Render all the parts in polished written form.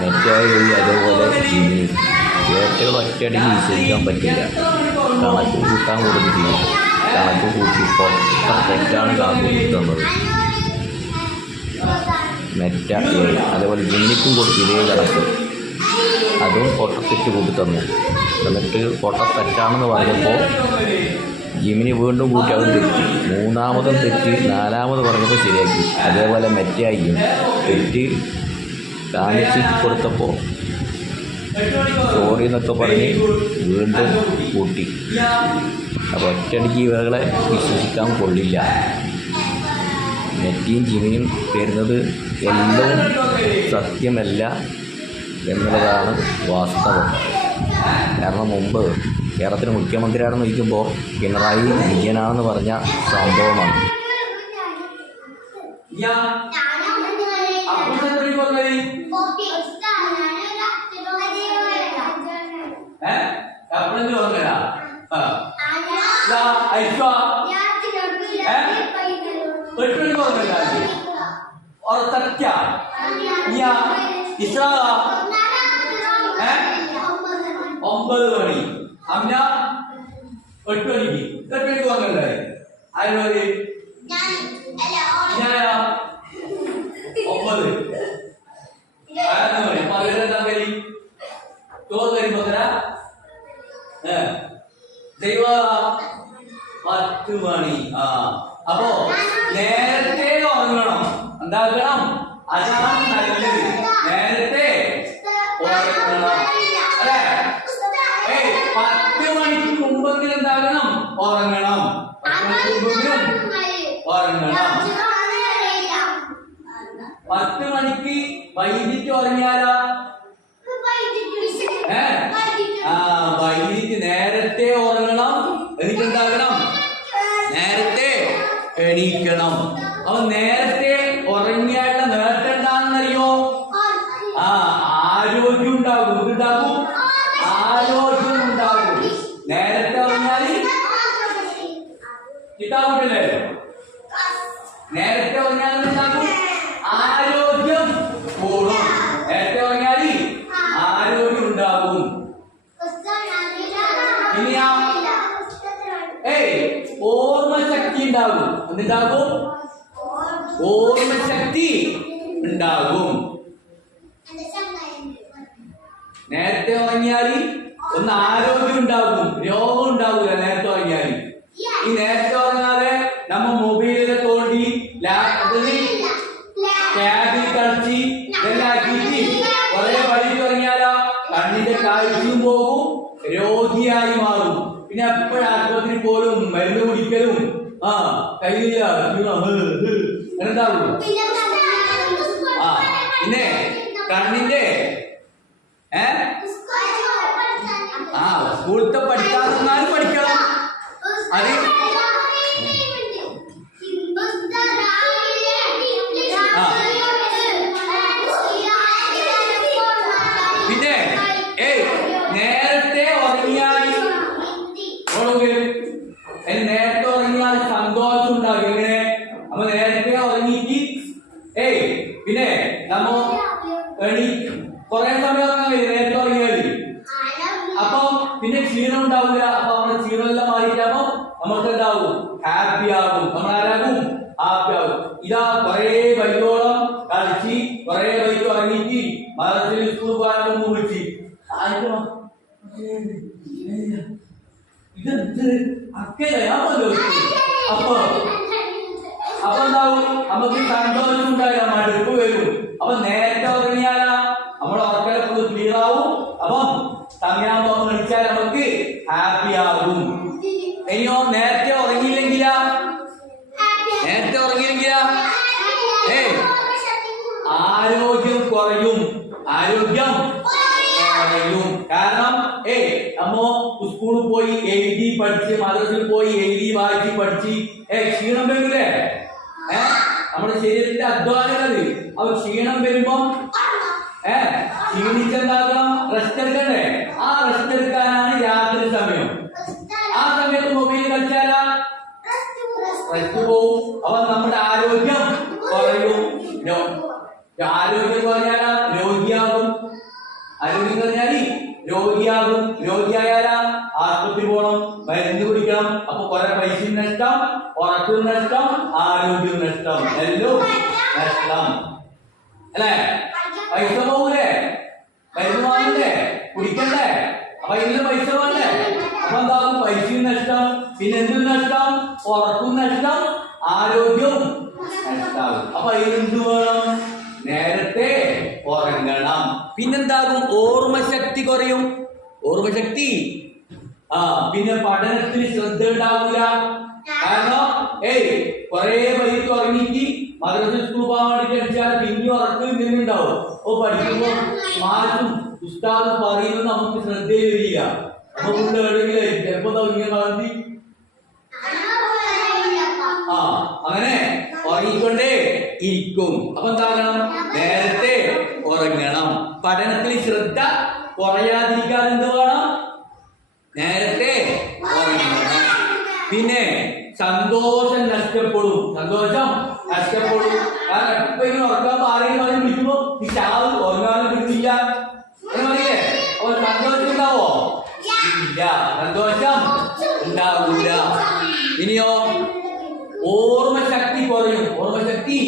നെറ്റായ വഴി അതേപോലെ ജിമിനി വേട്ടകൾ ഒറ്റയടിക്ക് വിശ്വസിക്കാൻ പറ്റില്ല. കണക്ക് കൂട്ടാൻ കൊടുത്ത് ചെയ്യും. കണക്ക് കൂട്ടിപ്പോൾ തെറ്റാണ് കണക്ക് കൂട്ടുന്നത്. മെറ്റ അതേപോലെ ജിമിനിക്കും കൊടുത്ത് ഇതേ കണക്ക് അതും പൊട്ടത്തെറ്റ് കൂട്ടി തന്നു. എന്നിട്ട് പൊട്ട തെറ്റാണെന്ന് പറഞ്ഞപ്പോൾ ജിമിനി വീണ്ടും കൂട്ടി അതും തെറ്റി, മൂന്നാമതും തെറ്റി, നാലാമത് പറഞ്ഞപ്പോൾ ശരിയാക്കി. അതേപോലെ മെറ്റയായിരിക്കും തെറ്റ് കാണിച്ച് കൊടുത്തപ്പോൾ സോറി എന്നൊക്കെ പറഞ്ഞ് വീണ്ടും കൂട്ടി. അപ്പോൾ ഒറ്റയടിക്ക് ഇവകളെ വിശ്വസിക്കാൻ കൊള്ളില്ല. നെറ്റിയും ജിമിനിയും തരുന്നത് എല്ലാം സത്യമല്ല എന്നുള്ളതാണ് വാസ്തവം. കാരണം മുമ്പ് കേരളത്തിന് മുഖ്യമന്ത്രിയാണെന്ന് ചോദിക്കുമ്പോൾ പിണറായി വിജയനാണെന്ന് പറഞ്ഞ സംഭവമാണ്. और सत्या या इसरा 9 മണി അമ്മ 8 മണിക്ക് 8 മണിക്ക് വന്നല്ലേ ആരോര് ഞാൻ 9 ആരാണ് പകരം കരി ചോറ് തരുമ്പോ ദൈവ 10 മണി. അപ്പോ നേരത്തെ ഉറങ്ങണം. എന്താക്കണം? അതാണ് നല്ലത്. നേരത്തെ ഉറങ്ങണം അല്ലേ? 10 മണിക്ക് മുമ്പെങ്കിലും എന്താകണം? ഉറങ്ങണം. 10 മണിക്ക് മുമ്പെങ്കിലും ഉറങ്ങണം. 10 മണിക്ക് വൈകിട്ട് ഉറങ്ങിയാലോ? വൈകിട്ട് നേരത്തെ ഉറങ്ങണം. എന്നിട്ട് എന്താകണം? നേരത്തെ എണീക്കണം. അപ്പൊ നേരത്തെ ഉറങ്ങിയാലുള്ള നേട്ടം എന്താണെന്നറിയോ? ആരോഗ്യം ഉണ്ടാകും. എന്തുണ്ടാകും? ആരോഗ്യം ഉണ്ടാകും. നേരത്തെ ഉറങ്ങിയാല് കിട്ടാവില്ലേ? നേരത്തെ ഉറങ്ങിയാൽ എന്താകും? ആരോഗ്യം കൂടും. നേരത്തെ ഉറങ്ങിയാല് ആരോഗ്യം ഉണ്ടാകും. ഇനിയാ ഓർമ്മശക്തി ഉണ്ടാകും. എന്തുണ്ടാകും? ഓർമ്മശക്തി ഉണ്ടാകും. നേരത്തെ ഉറങ്ങിയാൽ ഒന്ന് ആരോഗ്യം ഉണ്ടാകും, രോഗം ഉണ്ടാകൂല. നേരത്തെ ഉറങ്ങിയാൽ ഈ നേരത്തെ ഉറങ്ങാതെ നമ്മ മൊബൈലിലെ തോണ്ടി ടാബിൽ കളിച്ച് ഇതെല്ലാം ആക്കിയിട്ട് കുറെ വഴി ഉറങ്ങിയാലോ കണ്ണിന്റെ കാഴ്ചയും പോകും, രോഗിയായി മാറും. പിന്നെ എപ്പോഴും ആശുപത്രി പോലും മരുന്ന് കുടിക്കലും കയ്യില്ല എന്താകും. പിന്നെ കണ്ണിന്റെ സ്കൂളത്തെ പഠിക്കാതെന്നാലും പഠിക്കണം. അത് പിന്നെ നേരത്തെ ഉറങ്ങിയാൽ നേരത്തെ ഉറങ്ങിയാൽ സന്തോഷം ഉണ്ടാകും. ഇങ്ങനെ നമ്മ നേരത്തെ ഉറങ്ങിയിട്ട് പിന്നെ നമ്മ കൊറേ സമയം നേരത്തെ ഉറങ്ങിയാൽ അപ്പൊ പിന്നെ ക്ഷീണം ഉണ്ടാവില്ല. അപ്പൊ നമ്മുടെ ക്ഷീണമെല്ലാം മാറിയിട്ടാകുമ്പോ നമുക്ക് എന്താവും? ഹാപ്പി ആകും. നമ്മളാരാകും? ഹാപ്പി ആകും. ഇതാ കൊറേ വൈകോളം കളിച്ച് കൊറേ വൈകി ഉറങ്ങിയിട്ട് മദ്രസയിൽ സ്കൂൾ പോകാൻ വിളിച്ച് ഇതെന്ത് അക്കയാമല്ലോ. അപ്പൊ എന്താവും? നമുക്ക് സന്തോഷം ഉണ്ടായില്ല, മടുപ്പ് വരും. അപ്പൊ നേരത്തെ ഉറങ്ങിയാലാ നമ്മൾ ഉറക്കലൊക്കെ ക്ലിയർ ആവും. അപ്പം സമയാകുമ്പോ വിളിച്ചാൽ നമുക്ക് ഹാപ്പി ആകും. ഇനിയോ നേരത്തെ ഉറങ്ങിയില്ലെങ്കിലാ? നേരത്തെ ഉറങ്ങിയില്ലെങ്കിലാ ആരോഗ്യം കുറയും. ആരോഗ്യം കുറയും. കാരണം നമ്മ സ്കൂളിൽ പോയി എഴുതി പഠിച്ച്, മദ്രസയിൽ പോയി എഴുതി വായിച്ച് പഠിച്ച് ക്ഷീണം വരില്ലേ? നമ്മുടെ ശരീരത്തിന്റെ അധ്വാനങ്ങളത്. അപ്പൊ ക്ഷീണം വരുമ്പം ക്ഷീണിച്ചെന്താക്കണം? റെസ്റ്റ് എടുക്കണ്ടേ? ആ റെസ്റ്റ് എടുക്കാനാണ് രാത്രി സമയം. ആ സമയത്ത് മൊബൈൽ കളിച്ചാലാ റെസ്റ്റ് പോവും. അപ്പൊ നമ്മുടെ ആരോഗ്യം കുറയും. ആരോഗ്യം കുറഞ്ഞാലാ രോഗിയാവും. രോഗിയായാലാ ആശുപത്രി പോകണം, മരുന്ന് കുടിക്കണം. അപ്പൊ കുറെ പൈസ നഷ്ടം, ഉറക്കം നഷ്ടം, ആരോഗ്യം നഷ്ടം, എല്ലാം നഷ്ടം അല്ലേ? പൈസ പോകൂലേ? മരുന്ന് വാങ്ങണ്ടേ? കുടിക്കണ്ടേ? അപ്പൊ ഇതിന് പൈസ വേണ്ടേ? അപ്പൊ എന്താകും? പൈസയും നഷ്ടം, പിന്നെ എന്തും നഷ്ടം, ഉറക്കും നഷ്ടം, ആരോഗ്യവും നഷ്ടാവും. അപ്പൊ അതിനെന്ത് വേണം? നേരത്തെ ഉറങ്ങണം. പിന്നെന്താകും? ഓർമ്മശക്തി കുറയും. ഓർമ്മശക്തി പിന്നെ പഠനത്തിന് ശ്രദ്ധ ഉണ്ടാവില്ല. കാരണം കൊറേ വൈകിട്ട് ഉറങ്ങിയിട്ട് മദ്രസ സ്കൂൾ പോകാൻ വേണ്ടി കഴിച്ചാൽ പിന്നെ ഉറക്കം നിന്നുണ്ടാവും. അപ്പൊ പഠിക്കുമ്പോ മാറ്റും ഉസ്താദ് പറയുന്നത് നമുക്ക് ശ്രദ്ധയിൽ വരില്ല. അപ്പൊ എവിടെയെങ്കിലും ചിലപ്പോ ഇങ്ങനെ മറന്തി അങ്ങനെ ഉറങ്ങിക്കൊണ്ടേ ഇരിക്കും. അപ്പൊ എന്താകണം? നേരത്തെ ഉറങ്ങണം. പഠനത്തിൽ ശ്രദ്ധ കുറയാതിരിക്കാൻ എന്ത് വേണം? നേരത്തെ ഉറങ്ങണം. പിന്നെ സന്തോഷം നഷ്ടപ്പെടും. സന്തോഷം നഷ്ടപ്പെടും. കാരണം ഇപ്പൊ ഇങ്ങനെ ഉറക്കാൻ ആരെങ്കിലും പറഞ്ഞ് വിളിക്കുമ്പോ ഈ ചാവ് ഉറങ്ങാനും കിട്ടുന്നില്ല എന്ന് പറയില്ലേ? അപ്പൊ സന്തോഷം ഉണ്ടാവോ? ഇല്ല, സന്തോഷം ഉണ്ടാവില്ല. ഇനിയോ ഓർമ്മശക്തി കുറയും. ഓർമ്മശക്തി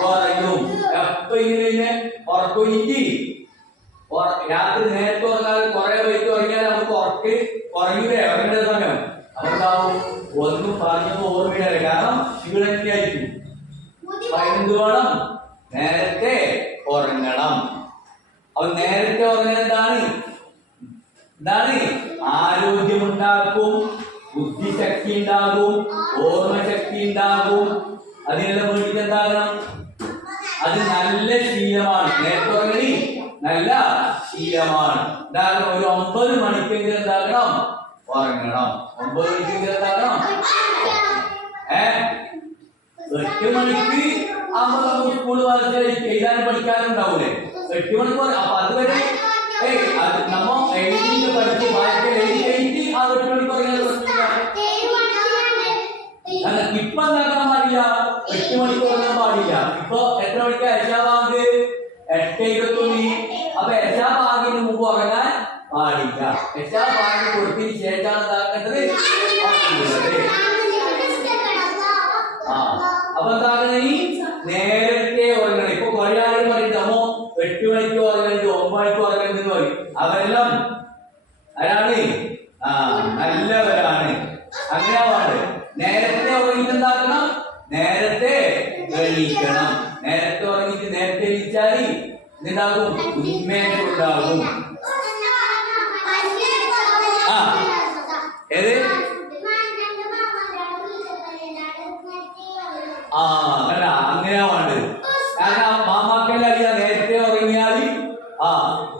കുറയും. എപ്പോ ഇങ്ങനെ ഉറക്കൊഴിഞ്ഞിട്ട് രാത്രി നേരത്തെ ഉറങ്ങാൻ കുറെ വൈകിട്ട് ഉറങ്ങിയാൽ നമുക്ക് ഉറക്ക് കുറയൂലേ? ഉറങ്ങേണ്ട സമയം അപ്പൊ ഒന്നും പറഞ്ഞപ്പോ ഓർമ്മയില്ല. കാരണം ക്ഷീണത്തിലായിരിക്കും. എന്ത് വേണം? നേരത്തെ ഉറങ്ങണം. അപ്പൊ നേരത്തെ ഉറങ്ങാൻ എന്താണ്? ആരോഗ്യമുണ്ടാക്കും, ബുദ്ധിശക്തി ഉണ്ടാകും, ഓർമ്മശക്തി ഉണ്ടാകും. അതിനെല്ലാം വേണ്ടിയിട്ട് എന്താകണം? അത് നല്ല ശീലമാണ്. നേരത്തെ ഉറങ്ങി നല്ല ശീലമാണ്. എന്താകണം? ഒരു 9 മണിക്കെങ്കിലും എന്താകണം? ഉറങ്ങണം. 9 മണിക്കെങ്കിലും എന്താകണം? 8 മണിക്ക് ആകുമ്പോ നമുക്ക് സ്കൂള് എഴുതാനും പഠിക്കാനും ഉണ്ടാവൂലേ? 8 മണിക്കൂർ. അപ്പൊ അതുവരെ നമ്മ എഴുതി പഠിച്ച് വായിക്കാൻ എഴുതി ആ 8 മണിക്കൂർ ഇപ്പൊ എന്താക്കാൻ പാടില്ല? 8 മണിക്കൂർ ഉറങ്ങാൻ പാടില്ല. ഇപ്പൊ എത്ര മണിക്ക് എശാബാങ്ക്? 8:21. അപ്പൊ എശാബാങ്കിന് മുമ്പ് ഉറങ്ങാൻ പാടില്ല. എശാബാങ്ക് കൊടുത്തതിന് ശേഷമാണ് ഇതാക്കേണ്ടത്. അപ്പൊ എന്താക്കണേ? നേരത്തെ ഉറങ്ങണം. ഇപ്പൊ കുറെ ആളുകൾ പറയുന്നോ 8 മണിക്ക് ഉറങ്ങരുത്, 9 മണിക്ക് ഉറങ്ങരുത് എന്ന് പറയും. അവരെല്ലാം ആരാണ്? നല്ലവരാണ്. അങ്ങനെ പാട്. നേരത്തെ ഉറങ്ങിട്ട് എന്താക്കണം? നേരത്തെ എണീക്കണം. നേരത്തെ ഉറങ്ങിട്ട് നേരത്തെ എണീച്ചാൽ എന്താകും? ഉന്മേഷം ഉണ്ടാകും. ഏത് അല്ല അങ്ങനെയാ വേണ്ടത്. കാരണം മാമാക്കെല്ലാം അറിയാം നേരത്തെ ഉറങ്ങിയാൽ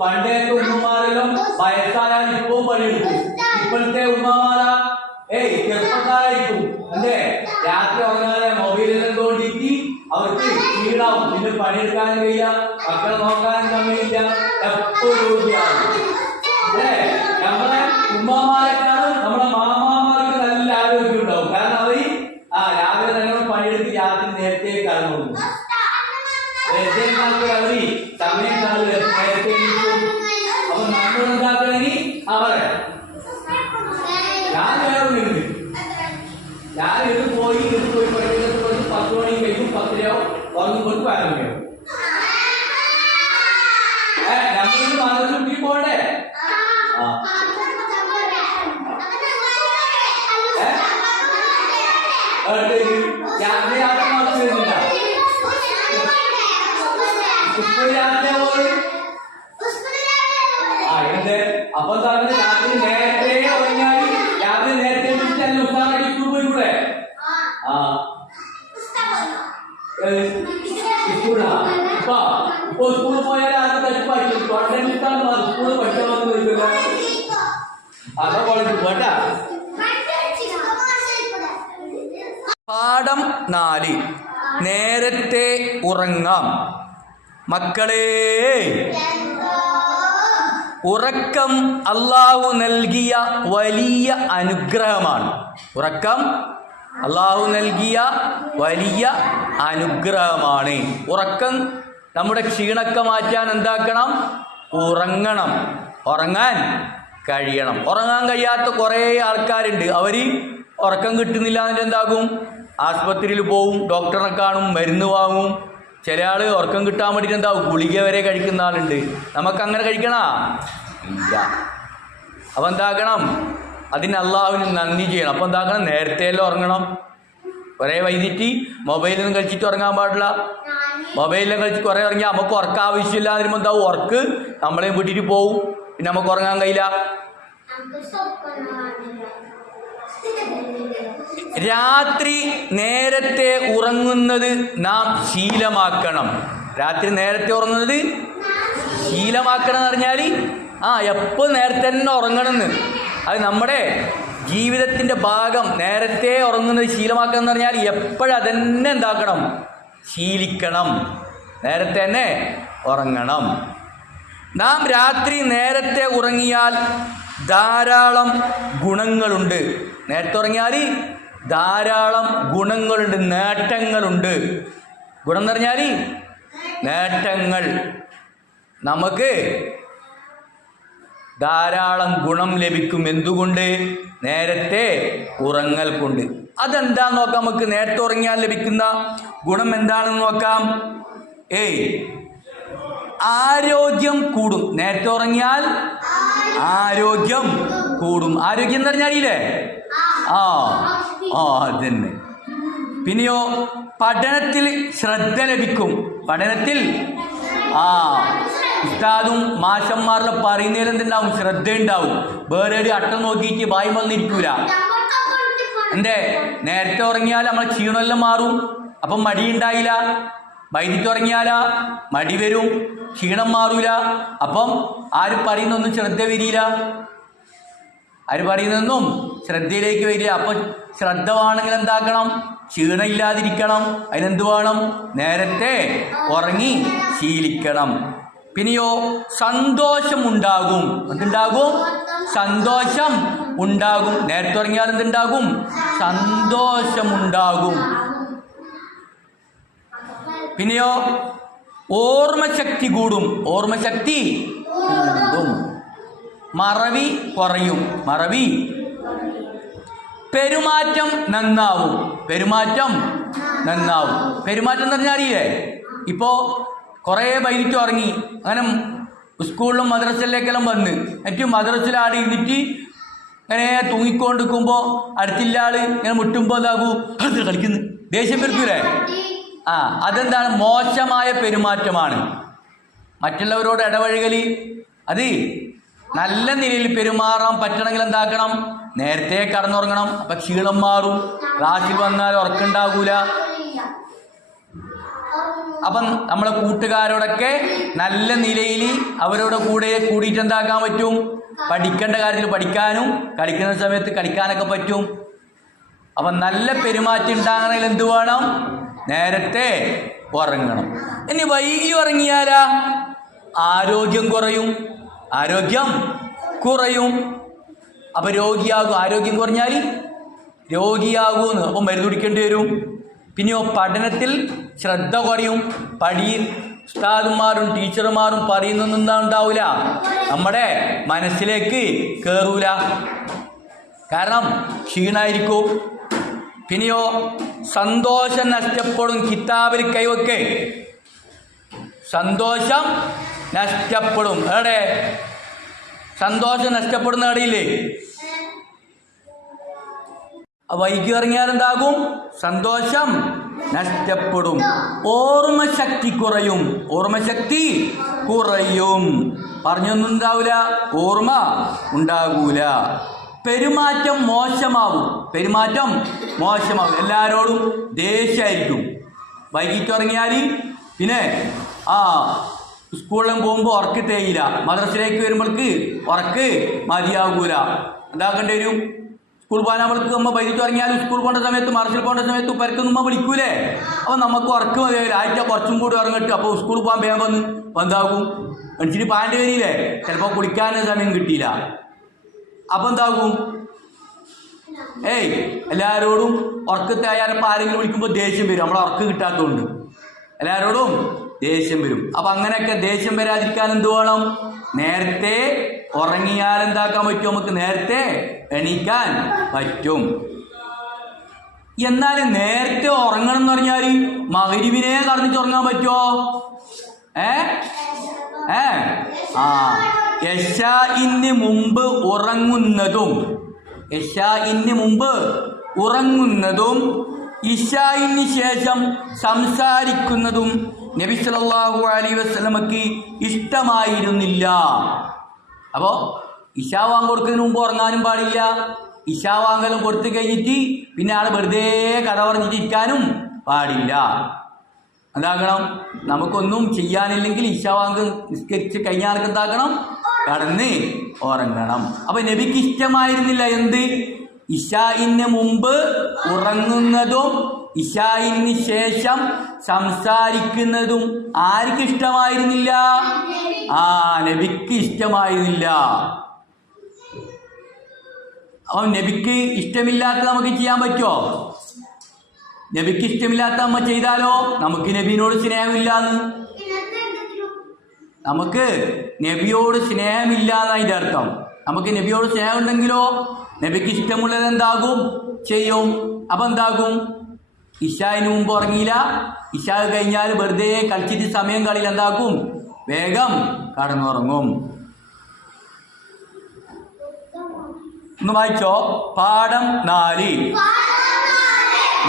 പണ്ടേത്തെ ഉമ്മമാരെല്ലാം വയസ്സായാൽ ഇപ്പവും പണിയെടുക്കും. ഇപ്പോഴത്തെ ഉമ്മമാരാ ചെറുപ്പക്കാരായിരിക്കും. അല്ലേ? രാത്രി ഉറങ്ങാതെ മൊബൈലെല്ലാം തോണ്ടിയിട്ട് അവർക്ക് ക്ഷീണാവും. പിന്നെ പണിയെടുക്കാനും കഴിയില്ല, മക്കളെ നോക്കാനും സമയമില്ല, എപ്പോഴും രോഗിയാവും. അല്ലേ? നമ്മളെ ഉമ്മമാരെക്കാളും നമ്മുടെ മാമാമാർക്ക് നല്ല ആരോഗ്യം ഉണ്ടാവും. കാരണം അവര് രാവിലെ തന്നെ പണിയെടുത്ത് രാത്രി നേരത്തെ കടന്നു. നേരത്തെ അവര് സമയം നേരത്തെ അപ്പൊ നമ്മൾ എന്താക്കണമെങ്കിൽ അവരെ ഞാൻ ഇത് പോയി പഠിക്കുന്നത് 10 മണി കഴിയും, 10 ഉറങ്ങുമ്പോൾ 11 നമ്മളിത് മാനസിക പോകണ്ടേ? അപ്പൊ രാത്രി നേരത്തെ ഉറങ്ങിയാൽ രാവിലെ നേരത്തെ ഉത്സാഹമായിട്ട് സ്കൂൾ പോയിക്കൂടെ? ഇപ്പൊ സ്കൂളിൽ പോയാൽ അത് തട്ടിപ്പായിരിക്കും. സ്കൂളിൽ പഠിക്കണമെന്ന് ചോദിക്കില്ല. അതാ കോളേജ് പോട്ടാ. പാഠം 4. നേരത്തെ ഉറങ്ങാം. മക്കളെ, ഉറക്കം അല്ലാഹു നൽകിയ വലിയ അനുഗ്രഹമാണ്. ഉറക്കം അല്ലാഹു നൽകിയ വലിയ അനുഗ്രഹമാണ്. ഉറക്കം നമ്മുടെ ക്ഷീണമൊക്കെ മാറ്റാൻ എന്താക്കണം? ഉറങ്ങണം. ഉറങ്ങാൻ കഴിയണം. ഉറങ്ങാൻ കഴിയാത്ത കുറേ ആൾക്കാരുണ്ട്. അവർ ഉറക്കം കിട്ടുന്നില്ല എന്നിട്ട് എന്താകും, ആസ്പത്രിയിൽ പോവും, ഡോക്ടറെ കാണും, മരുന്ന് വാങ്ങും. ചില ആൾ ഉറക്കം കിട്ടാൻ വേണ്ടിയിട്ട് എന്താവും, ഗുളിക വരെ കഴിക്കുന്ന ആളുണ്ട്. നമുക്കങ്ങനെ കഴിക്കണ ഇല്ല. അപ്പം എന്താക്കണം, അതിന് അള്ളാഹുവിന് നന്ദി ചെയ്യണം. അപ്പം എന്താക്കണം, നേരത്തെയെല്ലാം ഉറങ്ങണം. കുറേ വൈകിട്ട് മൊബൈലൊന്നും കളിച്ചിട്ട് ഉറങ്ങാൻ പാടില്ല. മൊബൈലിലും കളിച്ച് കുറേ ഉറങ്ങിയാൽ നമുക്ക് ഉറക്കം ആവശ്യമില്ല. അതിന് എന്താവും, ഉറക്ക് നമ്മളെയും വിട്ടിട്ട് പോവും, പിന്നെ നമുക്ക് ഉറങ്ങാൻ കഴിയില്ല. രാത്രി നേരത്തെ ഉറങ്ങുന്നത് നാം ശീലമാക്കണം. രാത്രി നേരത്തെ ഉറങ്ങുന്നത് ശീലമാക്കണം എന്ന് പറഞ്ഞാൽ എപ്പോൾ നേരത്തെ തന്നെ ഉറങ്ങണമെന്ന്. അത് നമ്മുടെ ജീവിതത്തിൻ്റെ ഭാഗം. നേരത്തെ ഉറങ്ങുന്നത് ശീലമാക്കണം എന്ന് പറഞ്ഞാൽ എപ്പോഴും അതന്നെ എന്താക്കണം, ശീലിക്കണം. നേരത്തെ തന്നെ ഉറങ്ങണം. നാം രാത്രി നേരത്തെ ഉറങ്ങിയാൽ ധാരാളം ഗുണങ്ങളുണ്ട്. നേരത്തെ ഉറങ്ങിയാൽ ധാരാളം ഗുണങ്ങളുണ്ട്, നേട്ടങ്ങളുണ്ട്. ഗുണം എന്ന് പറഞ്ഞാൽ നേട്ടങ്ങൾ. നമുക്ക് ധാരാളം ഗുണം ലഭിക്കും. എന്തുകൊണ്ട്? നേരത്തെ ഉറങ്ങൽ കൊണ്ട്. അതെന്താന്ന് നോക്കാം. നമുക്ക് നേരത്തെ ഉറങ്ങിയാൽ ലഭിക്കുന്ന ഗുണം എന്താണെന്ന് നോക്കാം. ആരോഗ്യം കൂടും. നേരത്തെ ഉറങ്ങിയാൽ ആരോഗ്യം കൂടും. ആരോഗ്യം എന്ന് പറഞ്ഞാലേ അതന്നെ. പിന്നെയോ പഠനത്തിൽ ശ്രദ്ധ ലഭിക്കും. പഠനത്തിൽ ഉസ്താദും മാഷന്മാരെല്ലാം പറയുന്നതിൽ എന്തുണ്ടാവും, ശ്രദ്ധ ഉണ്ടാവും. വേറെ ഒരു അട്ടം നോക്കിയിട്ട് വായി വന്നിരിക്കൂല. എന്തേ? നേരത്തെ ഉറങ്ങിയാൽ നമ്മളെ ക്ഷീണമെല്ലാം മാറും. അപ്പം മടി ഉണ്ടായില്ല. വൈകിട്ട് ഉറങ്ങിയാലാ മടി വരും, ക്ഷീണം മാറൂല. അപ്പം ആര് പറയുന്നൊന്നും ശ്രദ്ധ വരില്ല. ആര് പറയുന്നൊന്നും ശ്രദ്ധയിലേക്ക് വരില്ല. അപ്പം ശ്രദ്ധ വേണമെങ്കിൽ എന്താക്കണം, ക്ഷീണം ഇല്ലാതിരിക്കണം. അതിനെന്ത് വേണം? നേരത്തെ ഉറങ്ങി ശീലിക്കണം. പിന്നെയോ സന്തോഷം ഉണ്ടാകും. എന്തുണ്ടാകും? സന്തോഷം ഉണ്ടാകും. നേരത്തെ ഉറങ്ങിയാൽ എന്തുണ്ടാകും? സന്തോഷമുണ്ടാകും. പിന്നെയോ ഓർമ്മശക്തി കൂടും. ഓർമ്മശക്തി കൂടും. മറവി കുറയും. മറവി. പെരുമാറ്റം നന്നാവും. പെരുമാറ്റം നന്നാവും. പെരുമാറ്റം എന്ന് പറഞ്ഞാൽ അറിയില്ലേ, ഇപ്പോൾ കുറേ വൈകിട്ട് ഉറങ്ങി, അങ്ങനെ സ്കൂളിലും മദ്രസയിലേക്കെല്ലാം വന്ന് ഏറ്റവും മദ്രസയിൽ ആടെ ഇരുന്നിട്ട് ഇങ്ങനെ തൂങ്ങിക്കൊണ്ടിരിക്കുമ്പോൾ അടുത്തില്ല ആള് ഇങ്ങനെ മുട്ടുമ്പോൾ എന്താകൂ, അത് കളിക്കുന്നു, ദേഷ്യം വരൂലേ? അതെന്താണ്? മോശമായ പെരുമാറ്റമാണ്. മറ്റുള്ളവരോട് ഇടപഴകൽ, അത് നല്ല നിലയിൽ പെരുമാറാൻ പറ്റണമെങ്കിൽ എന്താക്കണം? നേരത്തെ കടന്നുറങ്ങണം. അപ്പം ക്ഷീണം മാറും. ക്ലാസ്സിൽ വന്നാൽ ഉറക്കുണ്ടാകൂല. അപ്പം നമ്മളെ കൂട്ടുകാരോടൊക്കെ നല്ല നിലയിൽ അവരോട് കൂടെ കൂടിയിട്ട് എന്താക്കാൻ പറ്റും? പഠിക്കേണ്ട കാര്യത്തിൽ പഠിക്കാനും കളിക്കുന്ന സമയത്ത് കളിക്കാനൊക്കെ പറ്റും. അപ്പം നല്ല പെരുമാറ്റം ഉണ്ടാകണമെങ്കിൽ എന്ത് വേണം? നേരത്തെ ഉറങ്ങണം. ഇനി വൈകി ഉറങ്ങിയാലാ ആരോഗ്യം കുറയും. ആരോഗ്യം കുറയും. അപ്പം രോഗിയാകും. ആരോഗ്യം കുറഞ്ഞാൽ രോഗിയാകുമെന്ന്. അപ്പം മരുന്ന് കുടിക്കേണ്ടി വരും. പിന്നെയോ പഠനത്തിൽ ശ്രദ്ധ കുറയും. ഉസ്താദുമാരും ടീച്ചർമാരും പറയുന്നൊന്നും ഉണ്ടാവില്ല, നമ്മുടെ മനസ്സിലേക്ക് കയറൂല. കാരണം ക്ഷീണായിരിക്കും. പിന്നെയോ സന്തോഷം നഷ്ടപ്പെടും. കിതാബിൽ കൈവക്കെ സന്തോഷം നഷ്ടപ്പെടും. എവിടെ സന്തോഷം നഷ്ടപ്പെടുന്ന എവിടെയില്ലേ? വൈകി ഇറങ്ങിയാൽ എന്താകും? സന്തോഷം നഷ്ടപ്പെടും. ഓർമ്മശക്തി കുറയും. ഓർമ്മശക്തി കുറയും. പറഞ്ഞൊന്നും ഉണ്ടാവില്ല, ഓർമ്മ ഉണ്ടാകൂല. പെരുമാറ്റം മോശമാവും. പെരുമാറ്റം മോശമാവും. എല്ലാവരോടും ദേഷ്യമായിരിക്കും. വൈകിട്ട് ഇറങ്ങിയാൽ പിന്നെ സ്കൂളിലും പോകുമ്പോൾ ഉറക്ക് തേയില്ല. മദ്രസയിലേക്ക് വരുമ്പോൾക്ക് ഉറക്ക് മതിയാകൂല. എന്താക്കേണ്ടി വരും? സ്കൂൾ പോകാൻ നമ്മൾക്ക് നമ്മൾ വൈകിട്ട് ഇറങ്ങിയാലും സ്കൂൾ പോകേണ്ട സമയത്ത് മദ്രസയിൽ പോകേണ്ട സമയത്ത് പെരക്കുമ്പോൾ വിളിക്കൂലേ? അപ്പോൾ നമുക്ക് ഉറക്ക് മതിയാവില്ല. ആഴ്ച കുറച്ചും കൂടി ഇറങ്ങിട്ട് അപ്പോൾ സ്കൂളിൽ പോകാൻ വേഗം വന്ന് എന്താകും? മനുഷ്യന് പാൻ്റെ വരിയില്ലേ? ചിലപ്പോൾ കുടിക്കാനും സമയം കിട്ടിയില്ല. അപ്പം എന്താകും? എല്ലാവരോടും ഉറക്കത്തെ ആയാലും ആരെങ്കിലും വിളിക്കുമ്പോൾ ദേഷ്യം വരും. നമ്മളെ ഉറക്ക് കിട്ടാത്തതുകൊണ്ട് എല്ലാവരോടും ദേഷ്യം വരും. അപ്പൊ അങ്ങനെയൊക്കെ ദേഷ്യം വരാതിരിക്കാൻ എന്ത് വേണം? നേരത്തെ ഉറങ്ങിയാൽ എന്താക്കാൻ പറ്റും? നമുക്ക് നേരത്തെ എണീക്കാൻ പറ്റും. എന്നാൽ നേരത്തെ ഉറങ്ങണം എന്ന് പറഞ്ഞാൽ മഗ്‌രിബിനെ കടന്നിട്ട് ഉറങ്ങാൻ പറ്റുമോ? ഇശാഇന് മുമ്പ് ഉറങ്ങുന്നതും ഇശാഇന് ശേഷം സംസാരിക്കുന്നതും നബി സല്ലല്ലാഹു അലൈഹി വസല്ലമക്ക് ഇഷ്ടമായിരുന്നില്ല. അപ്പോൾ ഇശാ വാങ്ക് കൊടുക്കുന്നതിന് മുമ്പ് ഉറങ്ങാനും പാടില്ല. ഇശാ വാങ്കലും കൊടുത്തു കഴിഞ്ഞിട്ട് പിന്നെ ആൾ വെറുതെ കഥ പറഞ്ഞിട്ടിരിക്കാനും പാടില്ല. എന്താക്കണം? നമുക്കൊന്നും ചെയ്യാനില്ലെങ്കിൽ ഇശാ വാങ്ക് നിസ്കരിച്ച് കഴിഞ്ഞാൽ എന്താക്കണം? കടന്ന് ഉറങ്ങണം. അപ്പൊ നബിക്ക് ഇഷ്ടമായിരുന്നില്ല എന്ത്? ഇശാഇന് മുമ്പ് ഉറങ്ങുന്നതും ഇശാഇന് ശേഷം സംസാരിക്കുന്നതും ആർക്ക് ഇഷ്ടമായിരുന്നില്ല? നബിക്ക് ഇഷ്ടമായിരുന്നില്ല. അപ്പം നബിക്ക് ഇഷ്ടമില്ലാത്ത നമുക്ക് ചെയ്യാൻ പറ്റുമോ? നബിക്ക് ഇഷ്ടമില്ലാത്ത നമ്മ ചെയ്താലോ നമുക്ക് നബിയോട് സ്നേഹമില്ലാന്ന്. നമുക്ക് നബിയോട് സ്നേഹമില്ലാന്ന് അതിൻ്റെ അർത്ഥം. നമുക്ക് നബിയോട് സ്നേഹം ഉണ്ടെങ്കിലോ നബിക്ക് ഇഷ്ടമുള്ളത് എന്താകും? ചെയ്യും. അപ്പം എന്താകും? ഇശായിന് മുമ്പ് ഉറങ്ങിയില്ല, ഇശാ കഴിഞ്ഞാൽ വെറുതെ കളിച്ചിട്ട് സമയം കളിയിൽ എന്താക്കും? വേഗം കടന്നുറങ്ങും. ഒന്ന് വായിച്ചോ. പാഠം 4.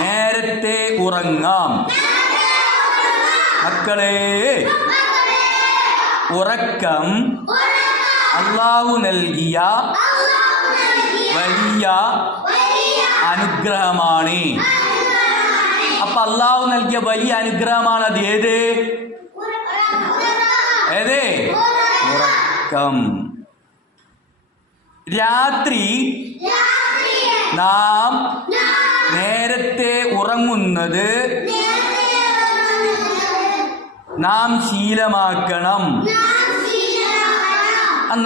നേരത്തെ ഉറങ്ങാം. മക്കളെ, ഉറക്കം അല്ലാഹു നൽകിയ വലിയ അനുഗ്രഹമാണ്. അപ്പൊ അല്ലാഹു നൽകിയ വലിയ അനുഗ്രഹമാണ് അത്. ഏത്? ഉറക്കം. രാത്രി നാം നേരത്തെ ഉറങ്ങുന്നത് നാം ശീലമാക്കണം.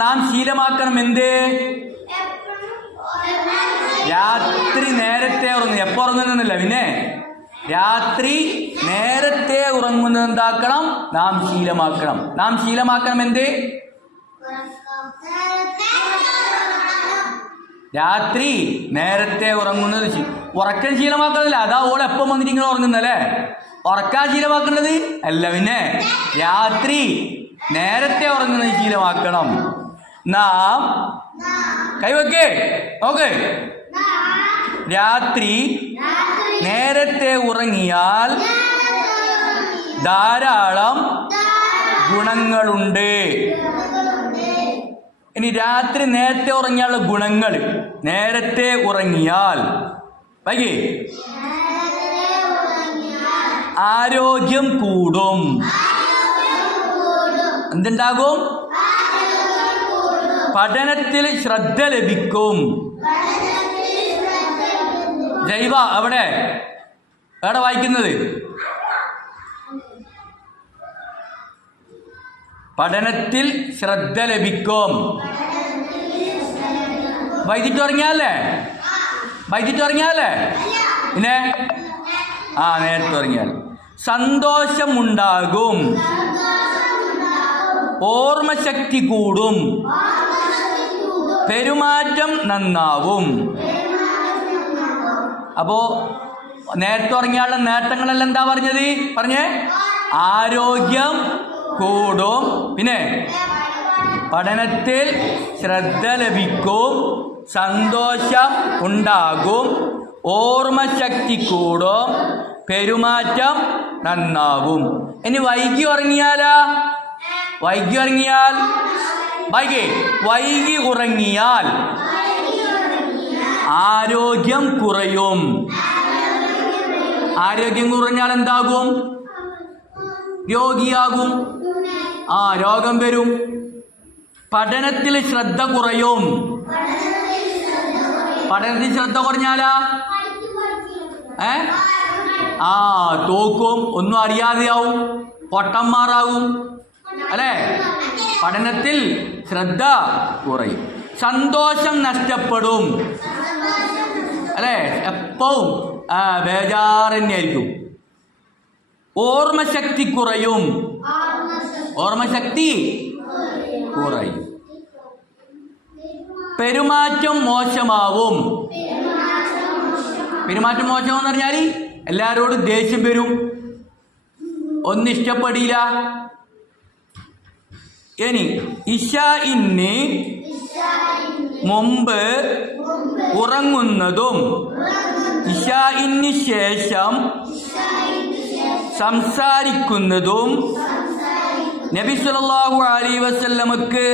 നാം ശീലമാക്കണം. എന്തേ? രാത്രി നേരത്തെ ഉറങ്ങുന്നത്. എപ്പോ ഉറങ്ങുന്നില്ല, പിന്നെ രാത്രി നേരത്തെ ഉറങ്ങുന്നത് എന്താക്കണം? നാം ശീലമാക്കണം. നാം ശീലമാക്കണം. എന്തേ? രാത്രി നേരത്തെ ഉറങ്ങുന്നത് ഉറക്കം ശീലമാക്കുന്നില്ല. അതാ ഓൾ എപ്പം വന്നിട്ട് ഇങ്ങനെ ഉറങ്ങുന്നല്ലേ? ഉറക്കാൻ ശീലമാക്കേണ്ടത് അല്ല, പിന്നെ രാത്രി നേരത്തെ ഉറങ്ങുന്നത് ശീലമാക്കണം. നാം കൈവക്കേ ഓക്കെ. രാത്രി നേരത്തെ ഉറങ്ങിയാൽ ധാരാളം ഗുണങ്ങളുണ്ട്. ഇനി രാത്രി നേരത്തെ ഉറങ്ങിയാലുള്ള ഗുണങ്ങൾ. നേരത്തെ ഉറങ്ങിയാൽ ആരോഗ്യം കൂടും. എന്തുണ്ടാകും? പഠനത്തിൽ ശ്രദ്ധ ലഭിക്കും. ജൈവ എവിടെ വായിക്കുന്നത്? പഠനത്തിൽ ശ്രദ്ധ ലഭിക്കും. വൈകിട്ട് ഉറങ്ങിയാലേ പിന്നെ നേരത്തെ ഉറങ്ങിയാൽ സന്തോഷമുണ്ടാകും. ഓർമ്മശക്തി കൂടും. പെരുമാറ്റം നന്നാവും. അപ്പോ നേരത്തെ ഉറങ്ങിയാലുള്ള നേട്ടങ്ങളെല്ലാം എന്താ പറഞ്ഞേ? ആരോഗ്യം കൂടും, പിന്നെ പഠനത്തിൽ ശ്രദ്ധ ലഭിക്കും, സന്തോഷം ഉണ്ടാകും, ഓർമ്മശക്തി കൂടും, പെരുമാറ്റം നന്നാവും. ഇനി വൈകി ഉറങ്ങിയാൽ ആരോഗ്യം കുറയും. ആരോഗ്യം കുറഞ്ഞാൽ എന്താകും? രോഗിയാകും. രോഗം വരും. പഠനത്തിൽ ശ്രദ്ധ കുറയും. പഠനത്തിൽ ശ്രദ്ധ കുറഞ്ഞാലാ തോക്കും, ഒന്നും അറിയാതെയാവും, പൊട്ടന്മാരാകും അല്ലേ? പഠനത്തിൽ ശ്രദ്ധ കുറയും. സന്തോഷം നഷ്ടപ്പെടും അല്ലേ? എപ്പോഴും ബേജാറ് തന്നെയായിരിക്കും ഓർമ്മശക്തി കുറയും. ഓർമ്മശക്തി കുറയും. പെരുമാറ്റം മോശമാവും. പെരുമാറ്റം മോശമാവും എന്ന് പറഞ്ഞാൽ എല്ലാവരോടും ദേഷ്യം വരും, ഒന്നിഷ്ടപ്പെടില്ല. ഇനി ഇശാഇന് മുമ്പ് ഉറങ്ങുന്നതും ഇശാഇന് ശേഷം സംസാരിക്കുന്നതും നബി സല്ലല്ലാഹു അലൈഹി വസല്ലമക്ക്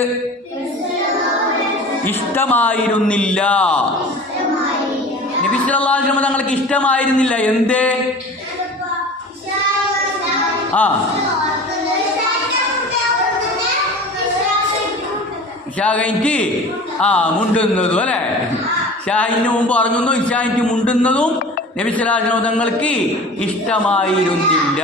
ഇഷ്ടമായിരുന്നില്ല. നബി സല്ലല്ലാഹു അലൈഹി വസല്ലം തങ്ങൾക്ക് ഇഷ്ടമായിരുന്നില്ല. എന്തേ? ഇശാ കഴിഞ്ഞിട്ട് മുണ്ടുന്നതും അല്ലെ, ഇശാഇന് മുമ്പ് ഉറങ്ങുന്നു, ഇശാഇന് മുണ്ടുന്നതും നബി സല്ലല്ലാഹു അലൈഹി വസല്ലം തങ്ങൾക്ക് ഇഷ്ടമായിരുന്നില്ല.